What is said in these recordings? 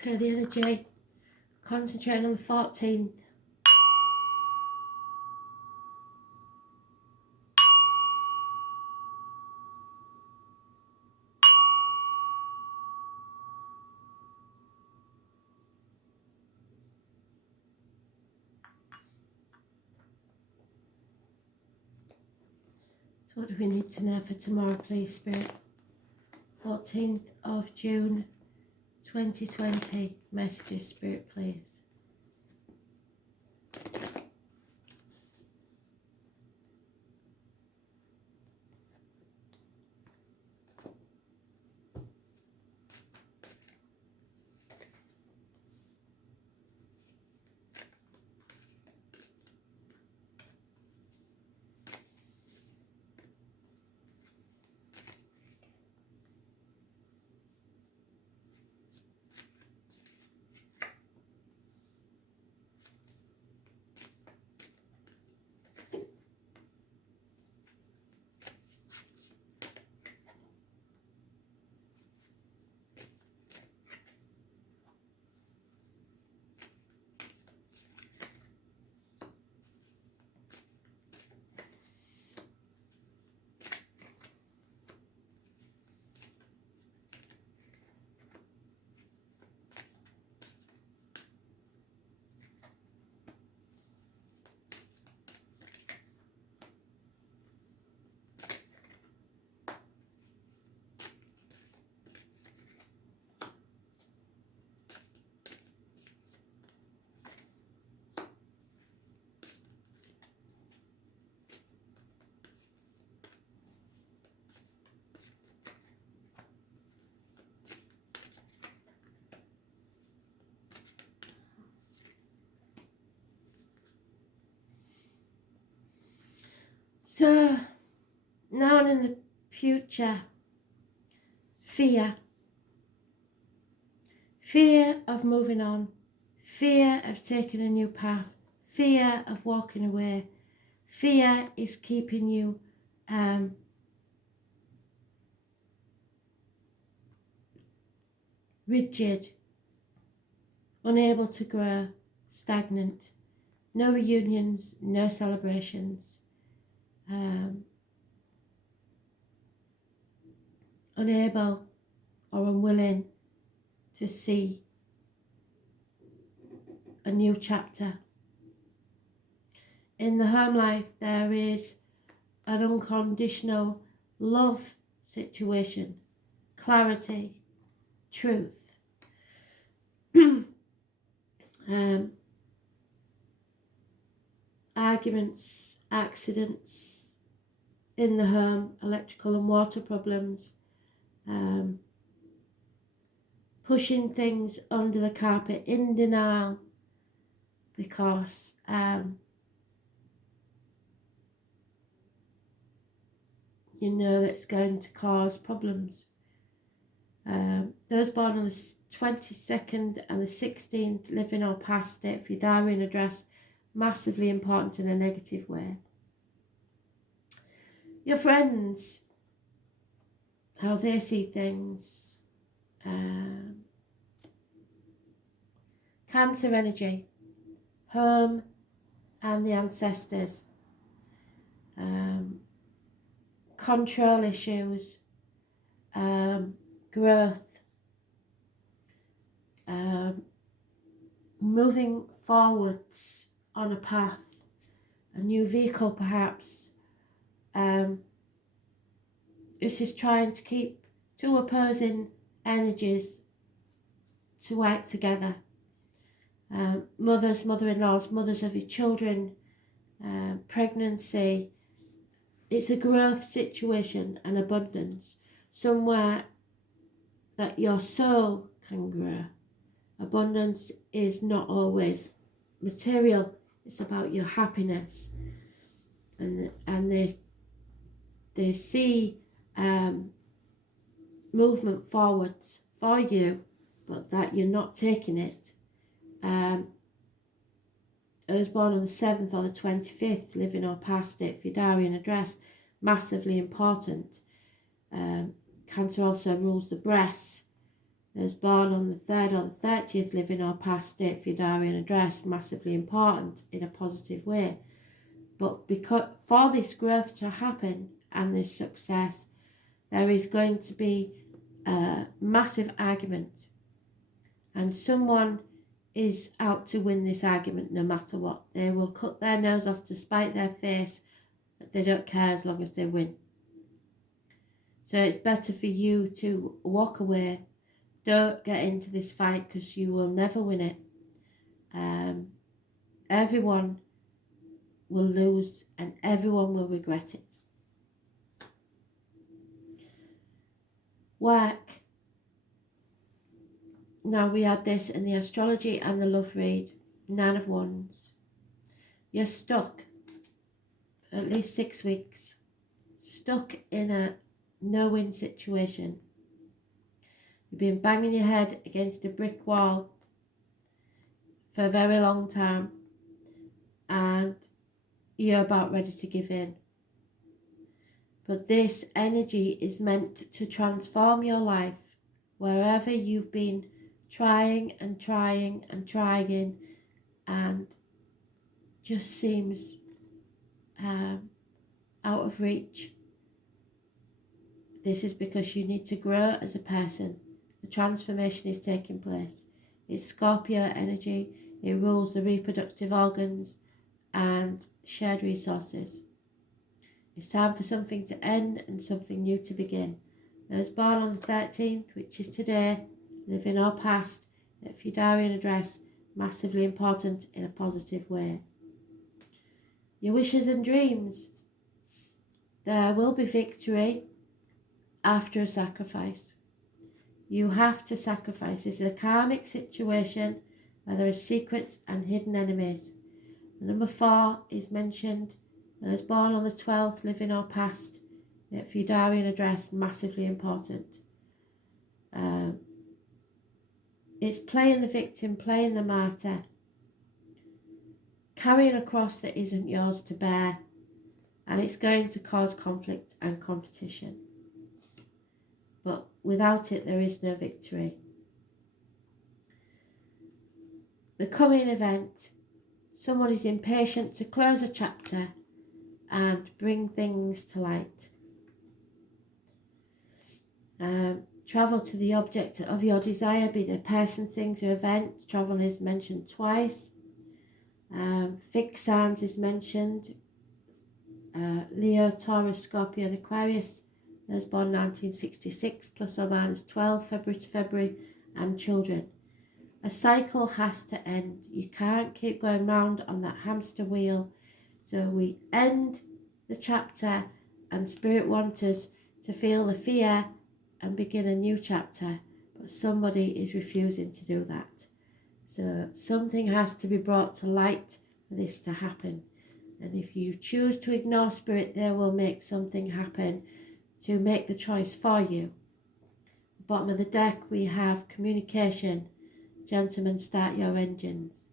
Okay, the energy. Concentrating on the 14th. So what do we need to know for tomorrow, please, Spirit? 14th of June 2020. Messages, Spirit, please. So, now and in the future, fear. Fear of moving on. Fear of taking a new path. Fear of walking away. Fear is keeping you rigid, unable to grow, stagnant. No reunions, no celebrations. Unable or unwilling to see a new chapter. In the home life, there is an unconditional love situation, clarity, truth. Arguments, accidents in the home, electrical and water problems, pushing things under the carpet in denial because you know it's going to cause problems. Those born on the 22nd and the 16th, living or past it for your diary and address, massively important in a negative way. Your friends, how they see things. Cancer energy, home and the ancestors. Control issues, growth, moving forwards on a path, a new vehicle perhaps. This is trying to keep two opposing energies to work together. Mothers, mother-in-laws, mothers of your children, pregnancy. It's a growth situation and abundance, somewhere that your soul can grow. Abundance is not always material, it's about your happiness. And they see movement forwards for you, but that you're not taking it. I was born on the 7th or the 25th, living or past it, for your diary and address, massively important. Cancer also rules the breasts, Those born on the 3rd or the 30th, living or past, date for your diary and address, massively important in a positive way. But because for this growth to happen and this success, there is going to be a massive argument. And someone is out to win this argument no matter what. They will cut their nose off to spite their face, but they don't care as long as they win. So it's better for you to walk away. Don't get into this fight because you will never win it. Everyone will lose and everyone will regret it. Work. Now we had this in the astrology and the love read. 9 of Wands. You're stuck for at least 6 weeks. Stuck in a no-win situation. You've been banging your head against a brick wall for a very long time and you're about ready to give in. But this energy is meant to transform your life wherever you've been trying and trying and trying and just seems out of reach. This is because you need to grow as a person. The transformation is taking place. It's Scorpio energy. It rules the reproductive organs and shared resources. It's time for something to end and something new to begin. Those born on the 13th, which is today, living or past, if your diary and address, massively important in a positive way. Your wishes and dreams. There will be victory after a sacrifice. You have to sacrifice. This is a karmic situation where there are secrets and hidden enemies. The number 4 is mentioned. Those born on the 12th, living or past, for your diary and address, massively important. It's playing the victim, playing the martyr, carrying a cross that isn't yours to bear, and it's going to cause conflict and competition. But without it, there is no victory. The coming event. Someone is impatient to close a chapter and bring things to light. Travel to the object of your desire, be the person, things, or event. Travel is mentioned twice. Fixed signs is mentioned. Leo, Taurus, Scorpio, and Aquarius. Those born 1966, plus or minus 12, February to February, and children. A cycle has to end. You can't keep going round on that hamster wheel. So we end the chapter, and Spirit wants us to feel the fear and begin a new chapter. But somebody is refusing to do that. So something has to be brought to light for this to happen. And if you choose to ignore Spirit, they will make something happen to make the choice for you. Bottom of the deck, we have communication. Gentlemen, start your engines.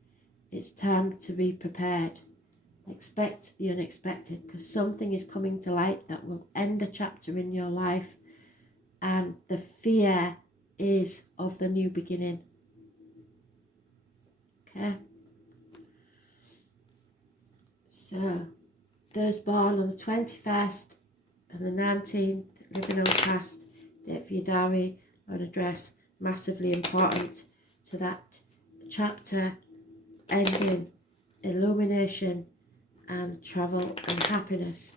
It's time to be prepared. Expect the unexpected, because something is coming to light that will end a chapter in your life, and the fear is of the new beginning. Okay? So, those born on the 21st and the 19th, living on past, date for your diary or address, massively important to that chapter ending, illumination and travel and happiness.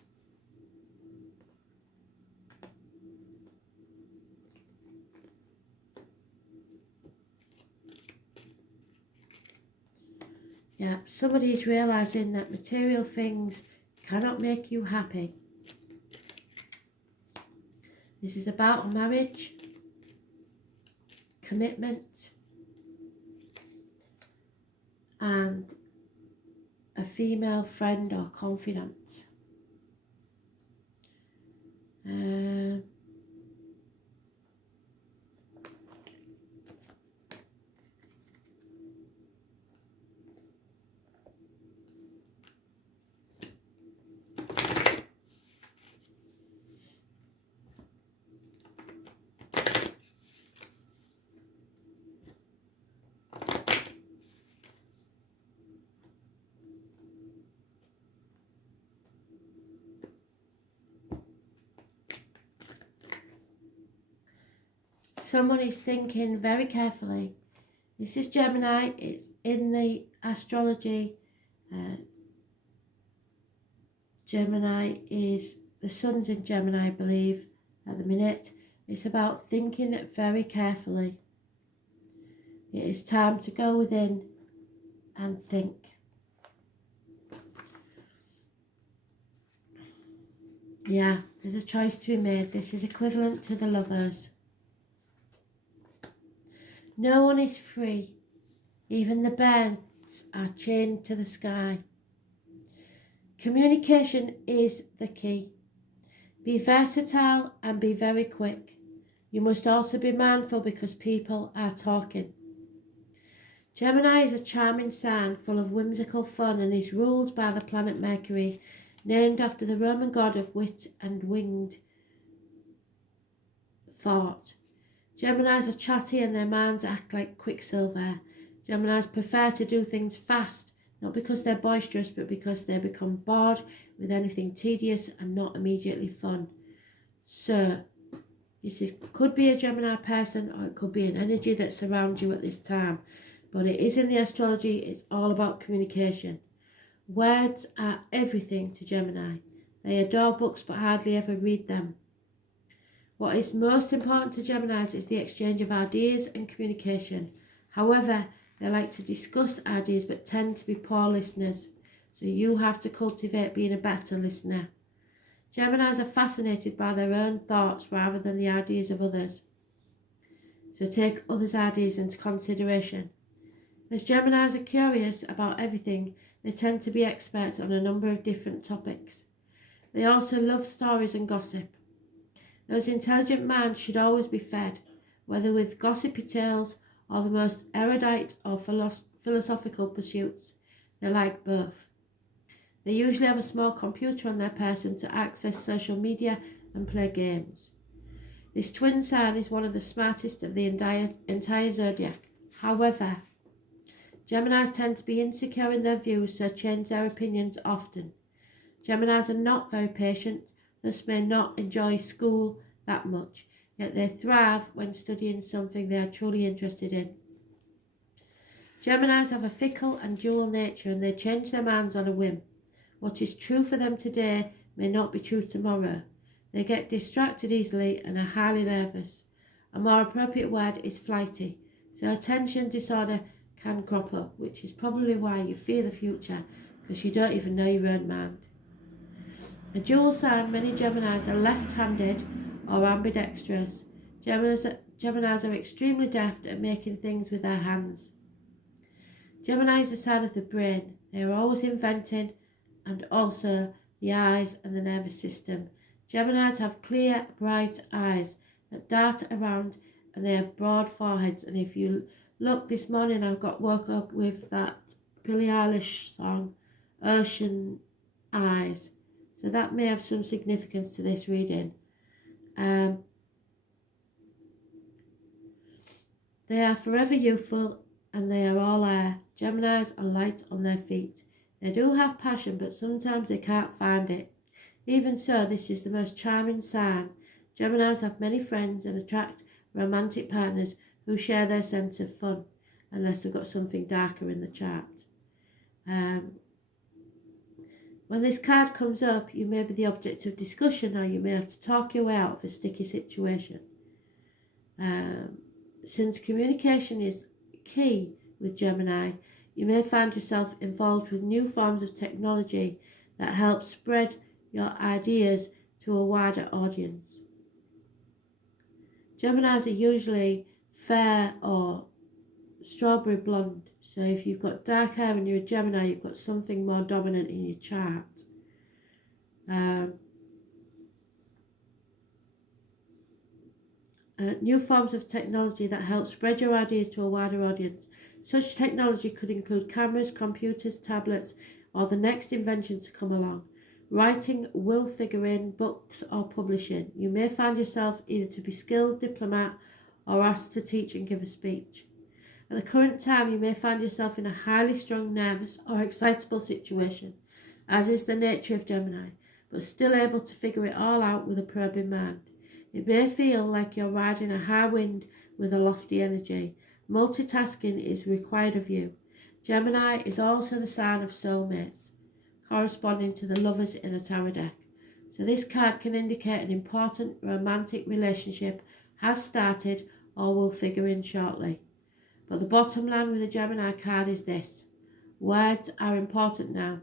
Yeah, somebody is realising that material things cannot make you happy. This is about a marriage, commitment, and a female friend or confidant. Someone is thinking very carefully. This is Gemini. It's in the astrology. Gemini is, the sun's in Gemini, I believe, at the minute. It's about thinking very carefully. It is time to go within and think. Yeah, there's a choice to be made. This is equivalent to the Lovers. No one is free. Even the birds are chained to the sky. Communication is the key. Be versatile and be very quick. You must also be mindful because people are talking. Gemini is a charming sign full of whimsical fun and is ruled by the planet Mercury, named after the Roman god of wit and winged thought. Geminis are chatty and their minds act like quicksilver. Geminis prefer to do things fast, not because they're boisterous, but because they become bored with anything tedious and not immediately fun. So, could be a Gemini person, or it could be an energy that surrounds you at this time. But it is in the astrology, it's all about communication. Words are everything to Gemini. They adore books but hardly ever read them. What is most important to Geminis is the exchange of ideas and communication. However, they like to discuss ideas but tend to be poor listeners. So you have to cultivate being a better listener. Geminis are fascinated by their own thoughts rather than the ideas of others. So take others' ideas into consideration. As Geminis are curious about everything, they tend to be experts on a number of different topics. They also love stories and gossip. Those intelligent minds should always be fed, whether with gossipy tales or the most erudite or philosophical pursuits. They like both. They usually have a small computer on their person to access social media and play games. This twin sign is one of the smartest of the entire zodiac. However, Geminis tend to be insecure in their views, so change their opinions often. Geminis are not very patient, thus may not enjoy school that much, yet they thrive when studying something they are truly interested in. Geminis have a fickle and dual nature and they change their minds on a whim. What is true for them today may not be true tomorrow. They get distracted easily and are highly nervous. A more appropriate word is flighty, so attention disorder can crop up, which is probably why you fear the future, because you don't even know your own mind. A dual sign, many Geminis are left-handed or ambidextrous. Geminis are extremely deft at making things with their hands. Gemini is a sign of the brain. They are always inventing, and also the eyes and the nervous system. Geminis have clear, bright eyes that dart around, and they have broad foreheads. And if you look, this morning I woke up with that Billie Eilish song, Ocean Eyes. So that may have some significance to this reading. They are forever youthful and they are all air. Geminis are light on their feet. They do have passion, but sometimes they can't find it. Even so, this is the most charming sign. Geminis have many friends and attract romantic partners who share their sense of fun, unless they've got something darker in the chart. When this card comes up, you may be the object of discussion or you may have to talk your way out of a sticky situation. Since communication is key with Gemini, you may find yourself involved with new forms of technology that help spread your ideas to a wider audience. Geminis are usually fair or strawberry blonde. So if you've got dark hair and you're a Gemini, you've got something more dominant in your chart. New forms of technology that help spread your ideas to a wider audience. Such technology could include cameras, computers, tablets, or the next invention to come along. Writing will figure in books or publishing. You may find yourself either to be skilled diplomat or asked to teach and give a speech. At the current time, you may find yourself in a highly strung, nervous, or excitable situation, as is the nature of Gemini, but still able to figure it all out with a probing mind. It may feel like you're riding a high wind with a lofty energy. Multitasking is required of you. Gemini is also the sign of soulmates, corresponding to the lovers in the tarot deck. So this card can indicate an important romantic relationship has started or will figure in shortly. But the bottom line with the Gemini card is this: words are important now,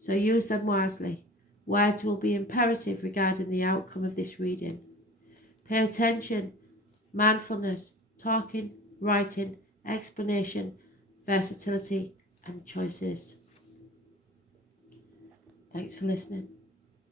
so use them wisely. Words will be imperative regarding the outcome of this reading. Pay attention, mindfulness, talking, writing, explanation, versatility and choices. Thanks for listening.